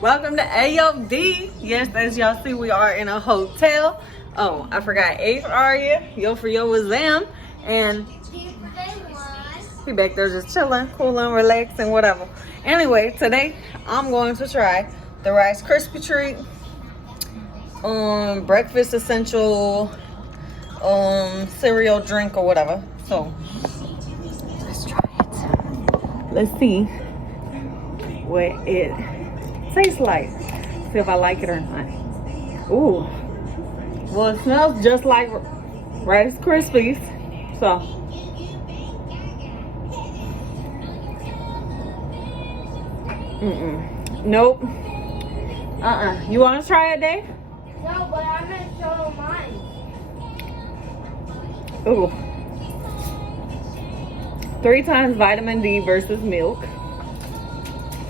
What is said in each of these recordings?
Welcome to AOD. Yes, as y'all see, we are in a hotel. Oh, I forgot Ace Aria, Yo for Yo with Zam, and he back there just chilling, cooling, relaxing, whatever. Anyway, today I'm going to try the Rice Krispie Treat, breakfast essential, cereal drink or whatever. So let's try it. Let's see what it tastes like. See if I like it or not. Ooh. Well, it smells just like Rice Krispies. So. Nope. You want to try it, Dave? No, but I'm going to show mine. Ooh. 3 times vitamin D versus milk.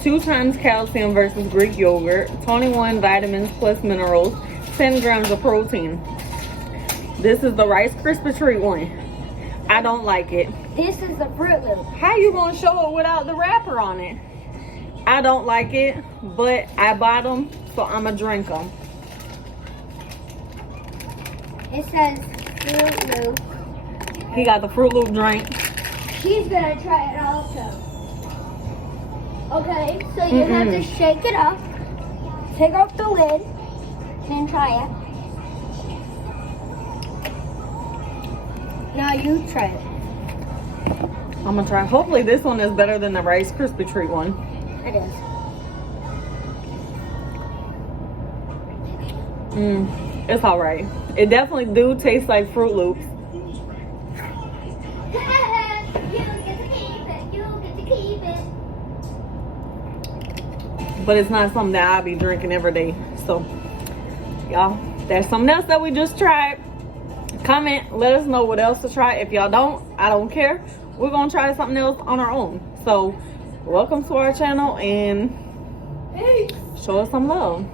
2 times calcium versus Greek yogurt. 21 vitamins plus minerals. 10 grams of protein. This is the Rice Krispie Treat one. I don't like it. This is the Fruit Loop. How you gonna show it without the wrapper on it? I don't like it, but I bought them, so I'ma drink them. It says Fruit Loop. He got the Fruit Loop drink. She's gonna try it also. Okay, so you have to shake it up, take off the lid, and try it. Now you try it. I'm gonna try. Hopefully this one is better than the Rice Krispie Treat one. It is. It's all right. It definitely do taste like Fruit Loops. You get to keep it. You get to keep it. But it's not something that I'll be drinking every day. So, y'all, that's something else that we just tried. Comment, let us know what else to try. If y'all don't, I don't care. We're gonna try something else on our own. So, welcome to our channel and show us some love.